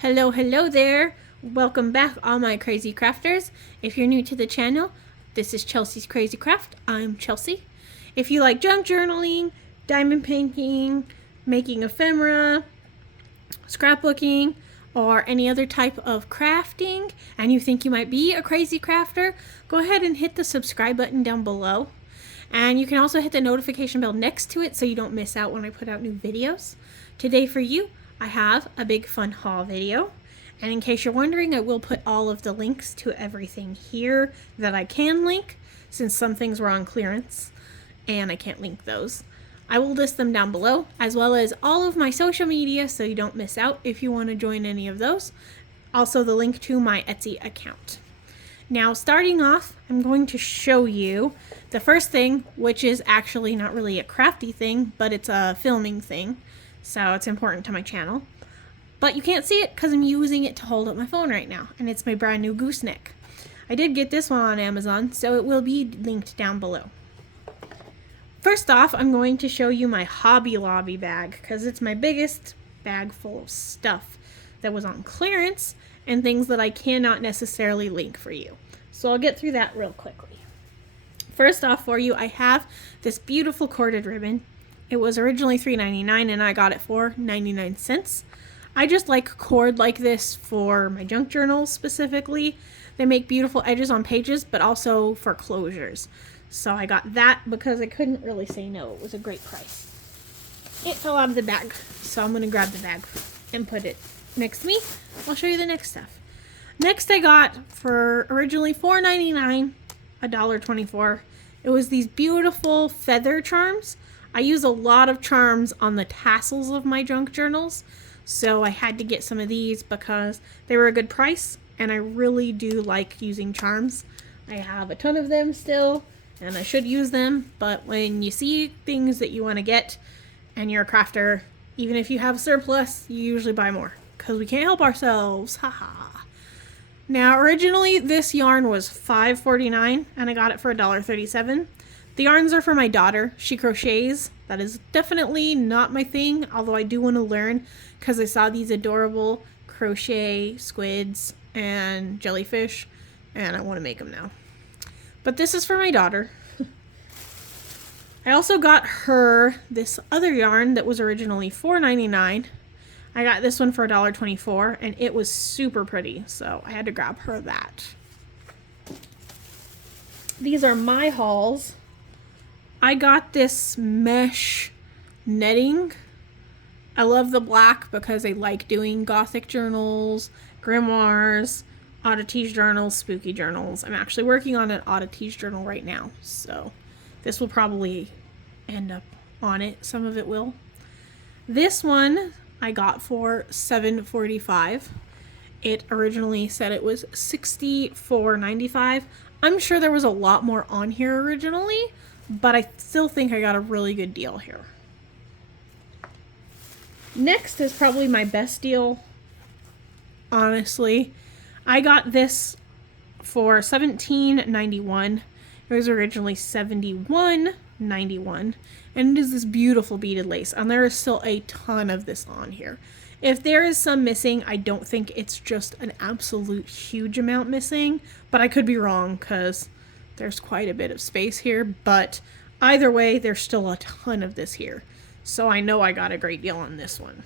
Hello there. Welcome back, all my crazy crafters. If you're new to the channel, this is Chelsea's Crazy Craft. I'm Chelsea. If you like junk journaling, diamond painting, making ephemera, scrapbooking, or any other type of crafting, and you think you might be a crazy crafter, go ahead and hit the subscribe button down below. And you can also hit the notification bell next to it so you don't miss out when I put out new videos. Today for you, I have a big fun haul video. And in case you're wondering, I will put all of the links to everything here that I can link, since some things were on clearance and I can't link those. I will list them down below, as well as all of my social media so you don't miss out if you want to join any of those. Also the link to my Etsy account. Now, starting off, I'm going to show you the first thing, which is actually not really a crafty thing, but it's a filming thing. So it's important to my channel. But you can't see it because I'm using it to hold up my phone right now. And it's my brand new gooseneck. I did get this one on Amazon, so it will be linked down below. First off, I'm going to show you my Hobby Lobby bag, because it's my biggest bag full of stuff that was on clearance and things that I cannot necessarily link for you. So I'll get through that real quickly. First off for you, I have this beautiful corded ribbon. It was originally $3.99 and I got it for 99 cents. I just like cord like this for my junk journals specifically. They make beautiful edges on pages, but also for closures. So I got that because I couldn't really say no. It was a great price. It fell out of the bag, so I'm going to grab the bag and put it next to me. I'll show you the next stuff. Next I got for originally $4.99, $1.24. It was these beautiful feather charms. I use a lot of charms on the tassels of my junk journals, so I had to get some of these because they were a good price, and I really do like using charms. I have a ton of them still, and I should use them, but when you see things that you want to get and you're a crafter, even if you have surplus, you usually buy more because we can't help ourselves. Haha. Now, originally this yarn was $5.49 and I got it for $1.37. The yarns are for my daughter. She crochets. That is definitely not my thing, although I do want to learn because I saw these adorable crochet squids and jellyfish and I want to make them now. But this is for my daughter. I also got her this other yarn that was originally $4.99. I got this one for $1.24 and it was super pretty, so I had to grab her that. These are my hauls. I got this mesh netting. I love the black because I like doing gothic journals, grimoires, oddities journals, spooky journals. I'm actually working on an oddities journal right now, so this will probably end up on it. Some of it will. This one I got for $7.45. It originally said it was $64.95. I'm sure there was a lot more on here originally, but I still think I got a really good deal here. Next is probably my best deal, honestly. I got this for $17.91. It was originally $71.91, and it is this beautiful beaded lace, and there is still a ton of this on here. If there is some missing, I don't think it's just an absolute huge amount missing, but I could be wrong because there's quite a bit of space here, but either way, there's still a ton of this here. So I know I got a great deal on this one.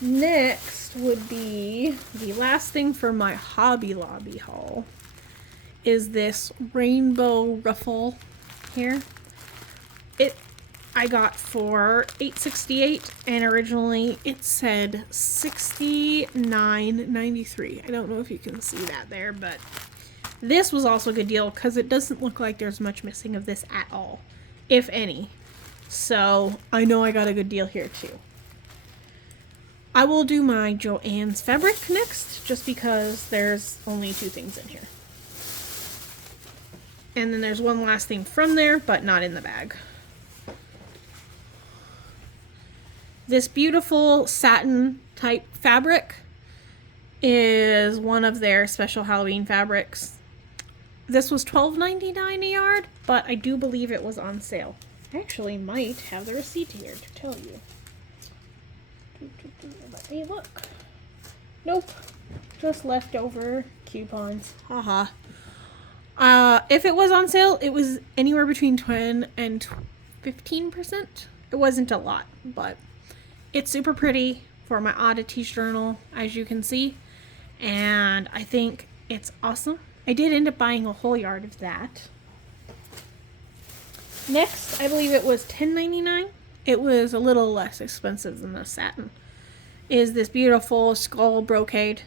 Next would be the last thing for my Hobby Lobby haul is this rainbow ruffle here. I got for $8.68 and originally it said $69.93. I don't know if you can see that there, but this was also a good deal because it doesn't look like there's much missing of this at all, if any. So I know I got a good deal here too. I will do my Joann Fabric next, just because there's only 2 things in here. And then there's one last thing from there, but not in the bag. This beautiful satin type fabric is one of their special Halloween fabrics. This was $12.99 a yard, but I do believe it was on sale. I actually might have the receipt here to tell you. Hey, look. Nope. Just leftover coupons. Haha. If it was on sale, it was anywhere between 10 and 15%. It wasn't a lot, but it's super pretty for my oddities journal, as you can see. And I think it's awesome. I did end up buying a whole yard of that. Next, I believe it was $10.99. It was a little less expensive than the satin. Is this beautiful skull brocade.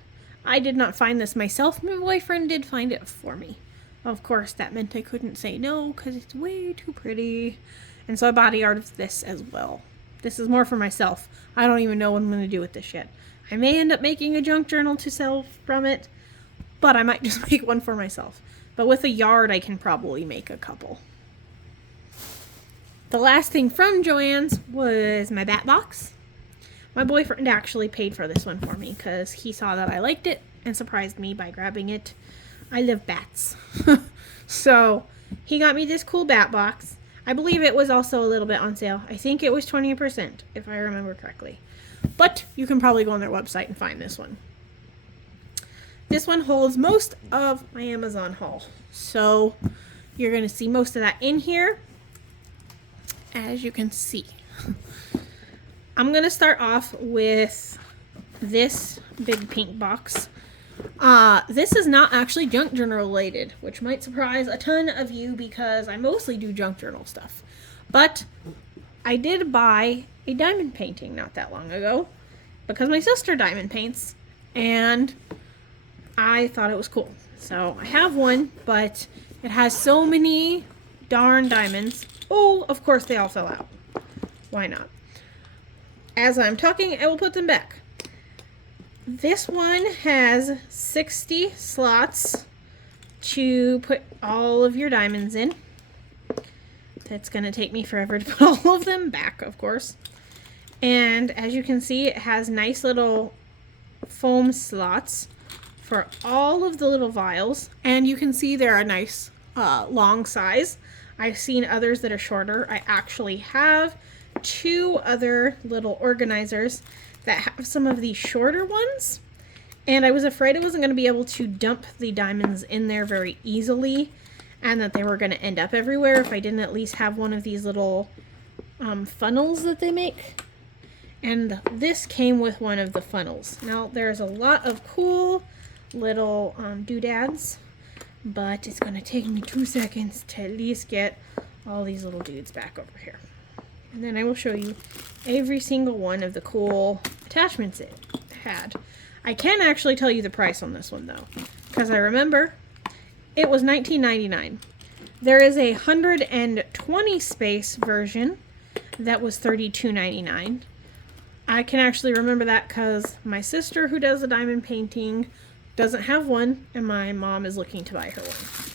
I did not find this myself. My boyfriend did find it for me. Of course, that meant I couldn't say no because it's way too pretty. And so I bought a yard of this as well. This is more for myself. I don't even know what I'm going to do with this yet. I may end up making a junk journal to sell from it, but I might just make one for myself. But with a yard, I can probably make a couple. The last thing from Joann's was my bat box. My boyfriend actually paid for this one for me because he saw that I liked it and surprised me by grabbing it. I love bats. So he got me this cool bat box. I believe it was also a little bit on sale. I think it was 20% if I remember correctly. But you can probably go on their website and find this one. This one holds most of my Amazon haul. So you're going to see most of that in here, as you can see. I'm going to start off with this big pink box. This is not actually junk journal related, which might surprise a ton of you because I mostly do junk journal stuff. But I did buy a diamond painting not that long ago because my sister diamond paints and I thought it was cool. So I have one, but it has so many darn diamonds. Oh, of course they all fell out. Why not? As I'm talking, I will put them back. This one has 60 slots to put all of your diamonds in. That's going to take me forever to put all of them back, of course. And as you can see, it has nice little foam slots for all of the little vials. And you can see they're a nice long size. I've seen others that are shorter. I actually have 2 other little organizers that have some of these shorter ones, and I was afraid I wasn't going to be able to dump the diamonds in there very easily and that they were going to end up everywhere if I didn't at least have one of these little funnels that they make. And this came with one of the funnels. Now there's a lot of cool little doodads, but it's going to take me 2 seconds to at least get all these little dudes back over here. And then I will show you every single one of the cool attachments it had. I can actually tell you the price on this one though, because I remember it was $19.99. There is a 120 space version that was $32.99. I can actually remember that because my sister, who does the diamond painting, doesn't have one, and my mom is looking to buy her one.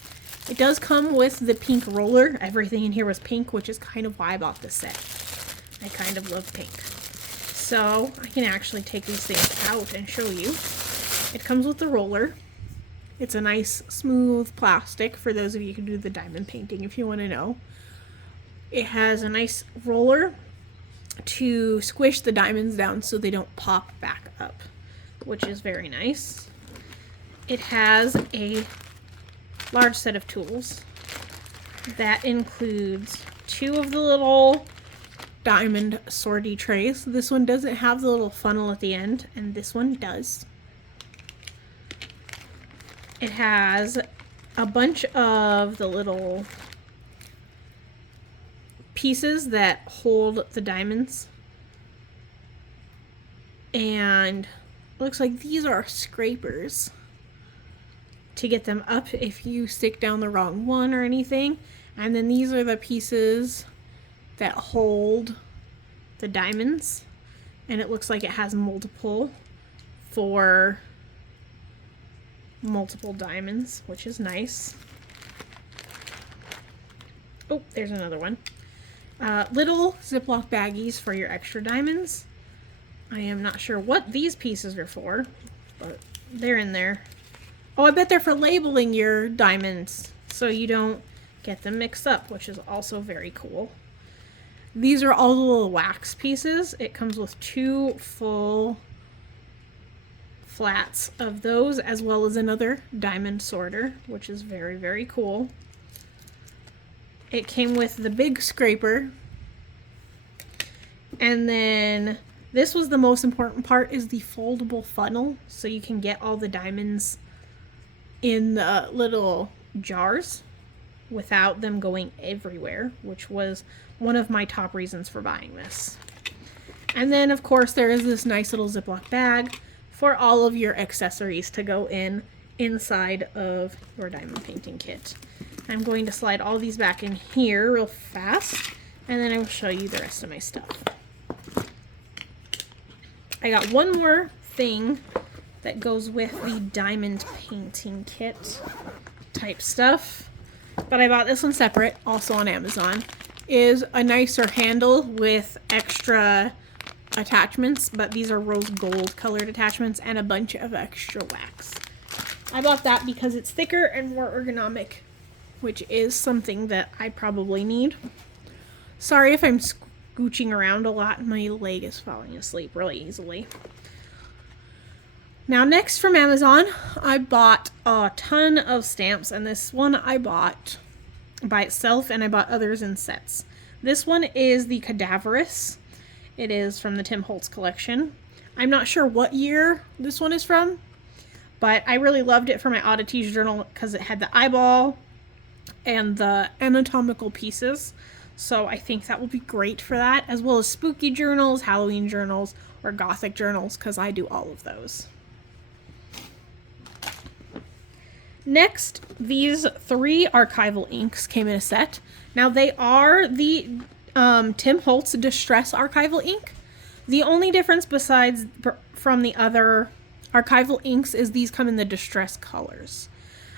It does come with the pink roller. Everything in here was pink, which is kind of why I bought this set. I kind of love pink. So I can actually take these things out and show you. It comes with the roller. It's a nice smooth plastic for those of you who do the diamond painting if you want to know. It has a nice roller to squish the diamonds down so they don't pop back up, which is very nice. It has a large set of tools that includes 2 of the little diamond sortie trays. This one doesn't have the little funnel at the end, and this one does. It has a bunch of the little pieces that hold the diamonds, and looks like these are scrapers to get them up if you stick down the wrong one or anything. And then these are the pieces that hold the diamonds, and it looks like it has multiple for multiple diamonds, which is nice. Oh, there's another one. Little Ziploc baggies for your extra diamonds. I am not sure what these pieces are for, but they're in there. Oh, I bet they're for labeling your diamonds so you don't get them mixed up, which is also very cool. These are all the little wax pieces. It comes with 2 full flats of those, as well as another diamond sorter, which is very, very cool. It came with the big scraper. And then this was the most important part, is the foldable funnel, so you can get all the diamonds in the little jars without them going everywhere, which was one of my top reasons for buying this. And then of course there is this nice little Ziploc bag for all of your accessories to go inside of your diamond painting kit. I'm going to slide all these back in here real fast, and then I will show you the rest of my stuff. I got one more thing that goes with the diamond painting kit type stuff, but I bought this one separate, also on Amazon. Is a nicer handle with extra attachments, but these are rose gold colored attachments and a bunch of extra wax. I bought that because it's thicker and more ergonomic, which is something that I probably need. Sorry if I'm scooching around a lot. My leg is falling asleep really easily. Now next from Amazon, I bought a ton of stamps, and this one I bought by itself and I bought others in sets. This one is the Cadaverous. It is from the Tim Holtz collection. I'm not sure what year this one is from, but I really loved it for my oddities journal because it had the eyeball and the anatomical pieces. So I think that will be great for that, as well as spooky journals, Halloween journals, or gothic journals, because I do all of those. Next, these 3 archival inks came in a set. Now they are the Tim Holtz Distress Archival Ink. The only difference besides from the other archival inks is these come in the distress colors.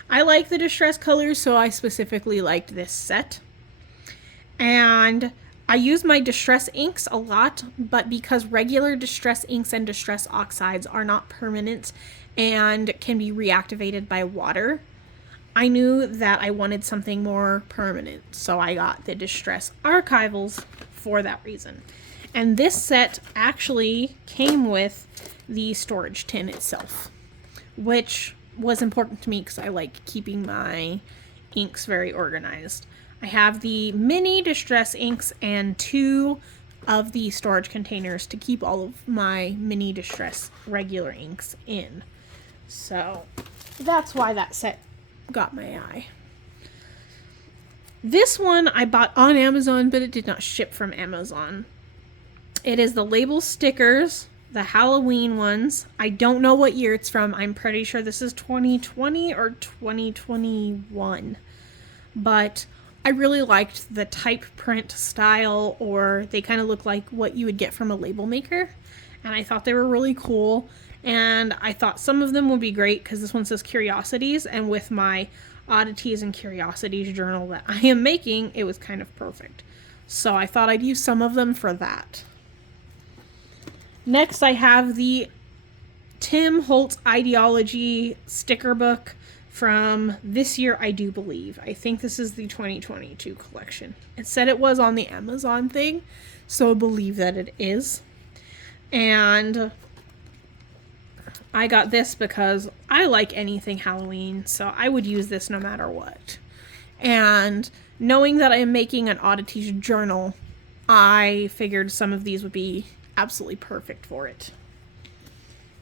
I like the distress colors, so I specifically liked this set. And I use my distress inks a lot, but because regular distress inks and distress oxides are not permanent and can be reactivated by water, I knew that I wanted something more permanent, so I got the distress archivals for that reason. And this set actually came with the storage tin itself, which was important to me because I like keeping my inks very organized. I have the mini distress inks and 2 of the storage containers to keep all of my mini distress regular inks in. So that's why that set got my eye. This one I bought on Amazon, but it did not ship from Amazon. It is the label stickers, the Halloween ones. I don't know what year it's from. I'm pretty sure this is 2020 or 2021. But I really liked the type print style, or they kind of look like what you would get from a label maker. And I thought they were really cool. And I thought some of them would be great because this one says Curiosities, and with my Oddities and Curiosities journal that I am making, it was kind of perfect. So I thought I'd use some of them for that. Next, I have the Tim Holtz Ideology sticker book from this year, I do believe. I think this is the 2022 collection. It said it was on the Amazon thing, so I believe that it is. And I got this because I like anything Halloween, so I would use this no matter what. And knowing that I am making an oddities journal, I figured some of these would be absolutely perfect for it.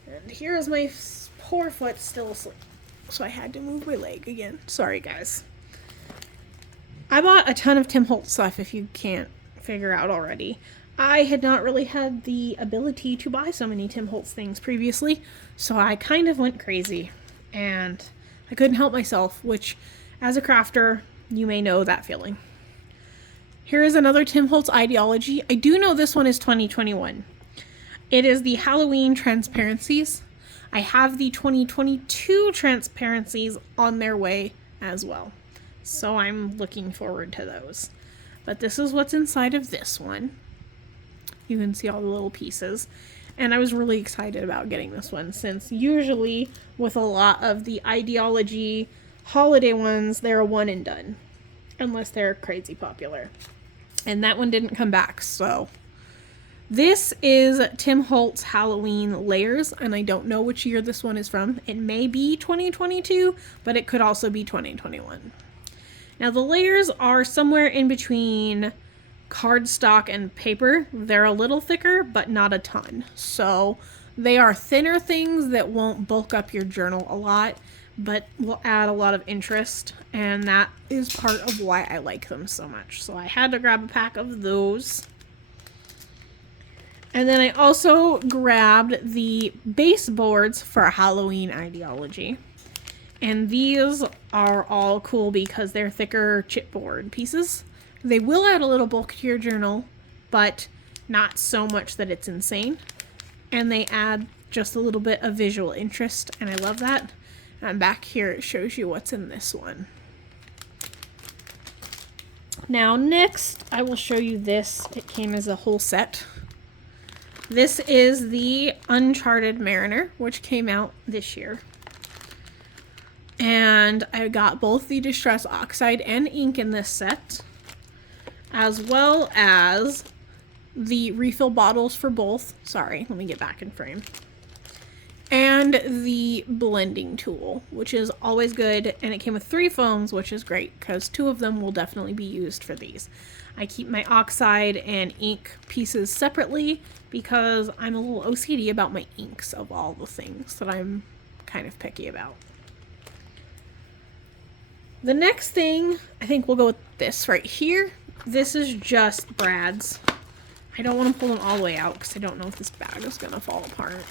And here is my poor foot still asleep, so I had to move my leg again. Sorry, guys. I bought a ton of Tim Holtz stuff, if you can't figure out already. I had not really had the ability to buy so many Tim Holtz things previously, so I kind of went crazy, and I couldn't help myself, which, as a crafter, you may know that feeling. Here is another Tim Holtz Ideology. I do know this one is 2021. It is the Halloween Transparencies. I have the 2022 Transparencies on their way as well, so I'm looking forward to those. But this is what's inside of this one. You can see all the little pieces. And I was really excited about getting this one, since usually with a lot of the Ideology holiday ones, they're a one and done. Unless they're crazy popular. And that one didn't come back, so This is Tim Holtz Halloween Layers, and I don't know which year this one is from. It may be 2022, but it could also be 2021. Now the layers are somewhere in between cardstock and paper. They're a little thicker, but not a ton. So they are thinner things that won't bulk up your journal a lot, but will add a lot of interest, and that is part of why I like them so much. So I had to grab a pack of those. And then I also grabbed the baseboards for Halloween ideology. And these are all cool because they're thicker chipboard pieces. They will add a little bulk to your journal, but not so much that it's insane. And they add just a little bit of visual interest, and I love that. And back here it shows you what's in this one. Now next I will show you this. It came as a whole set. This is the Uncharted Mariner, which came out this year. And I got both the Distress Oxide and ink in this set, as well as the refill bottles for both. Sorry, let me get back in frame. And the blending tool, which is always good. And it came with 3 foams, which is great because 2 of them will definitely be used for these. I keep my oxide and ink pieces separately because I'm a little OCD about my inks of all the things that I'm kind of picky about. The next thing, I think we'll go with this right here. This is just brads. I don't want to pull them all the way out because I don't know if this bag is going to fall apart.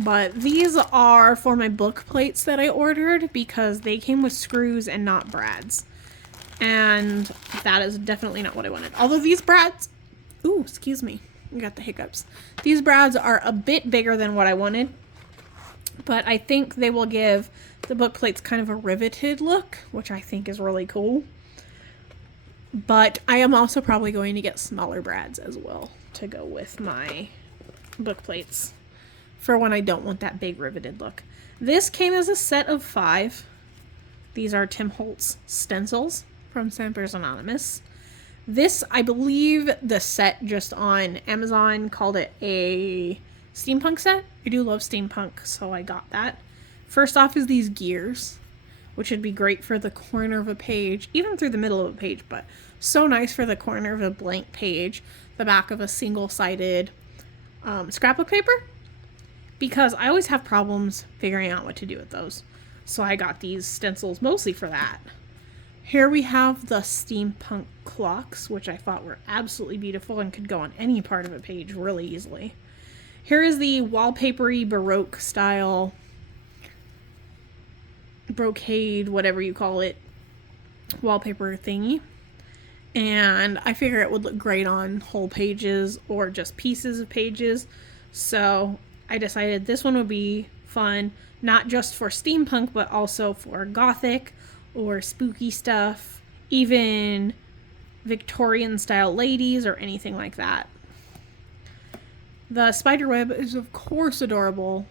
But these are for my book plates that I ordered because they came with screws and not brads. And that is definitely not what I wanted. Although these brads, ooh, excuse me, I got the hiccups. These brads are a bit bigger than what I wanted, but I think they will give the book plates kind of a riveted look, which I think is really cool. But I am also probably going to get smaller brads as well to go with my book plates for when I don't want that big riveted look. This came as a set of 5. These are Tim Holtz Stencils from Sampers Anonymous. This, I believe the set just on Amazon called it a Steampunk Set. I do love steampunk, so I got that. First off is these gears, which would be great for the corner of a page, even through the middle of a page, but so nice for the corner of a blank page, the back of a single-sided scrapbook paper, because I always have problems figuring out what to do with those. So I got these stencils mostly for that. Here we have the Steampunk Clocks, which I thought were absolutely beautiful and could go on any part of a page really easily. Here is the wallpapery Baroque style brocade, whatever you call it, wallpaper thingy. And I figure it would look great on whole pages or just pieces of pages. So I decided this one would be fun, not just for steampunk, but also for gothic or spooky stuff, even Victorian style ladies or anything like that. The spiderweb is of course adorable.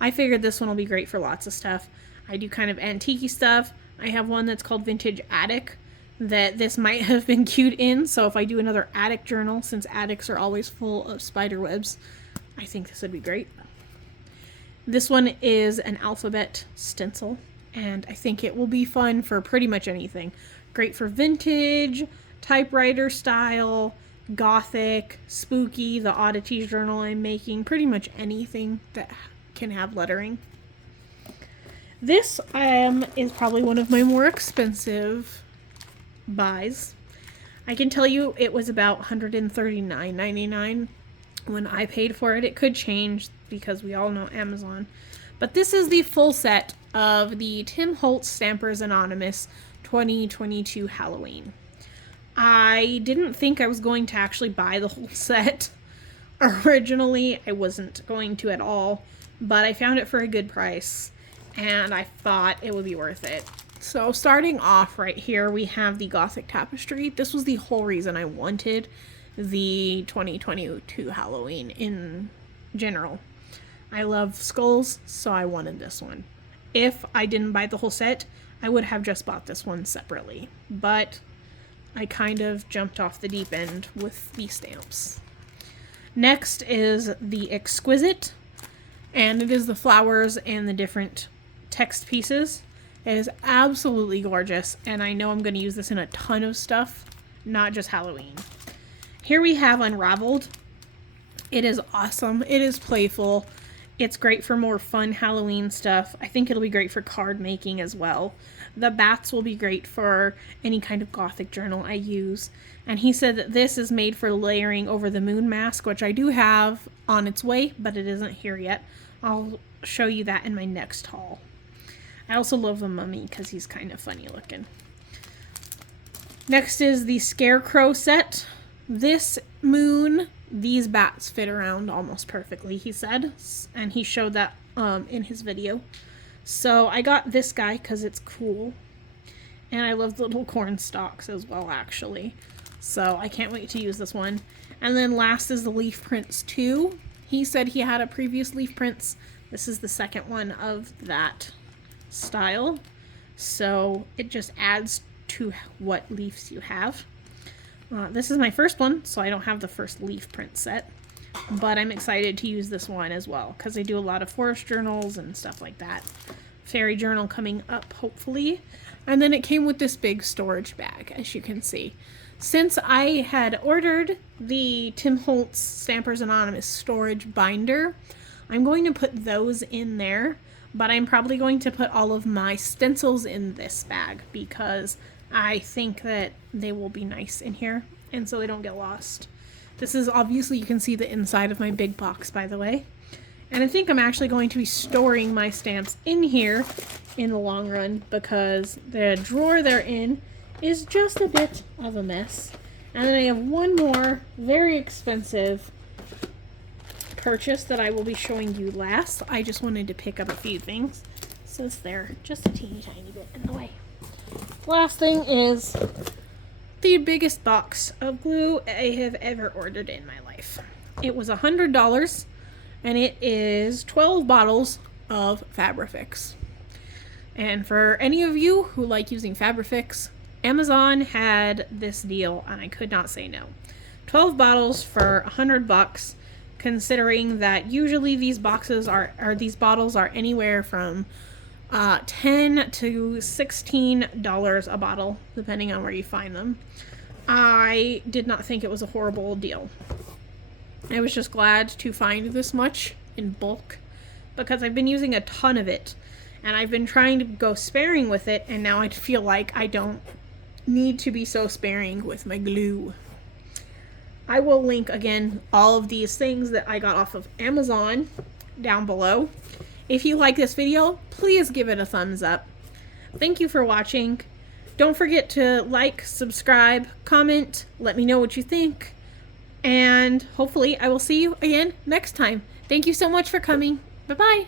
I figured this one will be great for lots of stuff. I do kind of antique-y stuff. I have one that's called Vintage Attic that this might have been cute in, so if I do another attic journal, since attics are always full of spiderwebs, I think this would be great. This one is an alphabet stencil, and I think it will be fun for pretty much anything. Great for vintage, typewriter style, gothic, spooky, the oddities journal I'm making, pretty much anything that can have lettering. This is probably one of my more expensive buys. I can tell you it was about $139.99 when I paid for it. It could change because we all know Amazon. But this is the full set of the Tim Holtz Stampers Anonymous 2022 Halloween. I didn't think I was going to actually buy the whole set. Originally, I wasn't going to at all, but I found it for a good price, and I thought it would be worth it. So starting off right here, we have the Gothic Tapestry. This was the whole reason I wanted the 2022 Halloween in general. I love skulls, so I wanted this one. If I didn't buy the whole set, I would have just bought this one separately, but I kind of jumped off the deep end with the stamps. Next is the Exquisite, and it is the flowers and the different text pieces. It is absolutely gorgeous, and I know I'm going to use this in a ton of stuff, not just Halloween. Here we have Unraveled. It is awesome. It is playful. It's great for more fun Halloween stuff. I think it'll be great for card making as well. The bats will be great for any kind of gothic journal I use. And he said that this is made for layering over the moon mask, which I do have on its way, but it isn't here yet. I'll show you that in my next haul. I also love the mummy because he's kind of funny looking. Next is the Scarecrow Set. This moon, these bats fit around almost perfectly, he said, and he showed that in his video. So I got this guy because it's cool, and I love the little corn stalks as well, actually. So I can't wait to use this one. And then last is the leaf prints 2. He said he had a previous leaf prints. This is the second one of that style, so it just adds to what leaves you have. This is my first one, so I don't have the first leaf print set, but I'm excited to use this one as well because I do a lot of forest journals and stuff like that. Fairy journal coming up, hopefully. And then it came with this big storage bag, as you can see. Since I had ordered the Tim Holtz Stampers Anonymous storage binder, I'm going to put those in there, but I'm probably going to put all of my stencils in this bag because I think that they will be nice in here and so they don't get lost. This is obviously, you can see the inside of my big box, by the way. And I think I'm actually going to be storing my stamps in here in the long run because the drawer they're in is just a bit of a mess. And then I have one more very expensive purchase that I will be showing you last. I just wanted to pick up a few things since they're just a teeny tiny bit in the way. Last thing is the biggest box of glue I have ever ordered in my life. It was $100 and it is 12 bottles of Fabrifix. And for any of you who like using Fabrifix, Amazon had this deal and I could not say no. 12 bottles for $100, considering that usually these boxes these bottles are anywhere from $10 to $16 a bottle, depending on where you find them. I did not think it was a horrible deal. I was just glad to find this much in bulk because I've been using a ton of it and I've been trying to go sparing with it, and now I feel like I don't need to be so sparing with my glue. I will link again all of these things that I got off of Amazon down below. If you like this video, please give it a thumbs up. Thank you for watching. Don't forget to like, subscribe, comment, let me know what you think, and hopefully I will see you again next time. Thank you so much for coming. Bye-bye.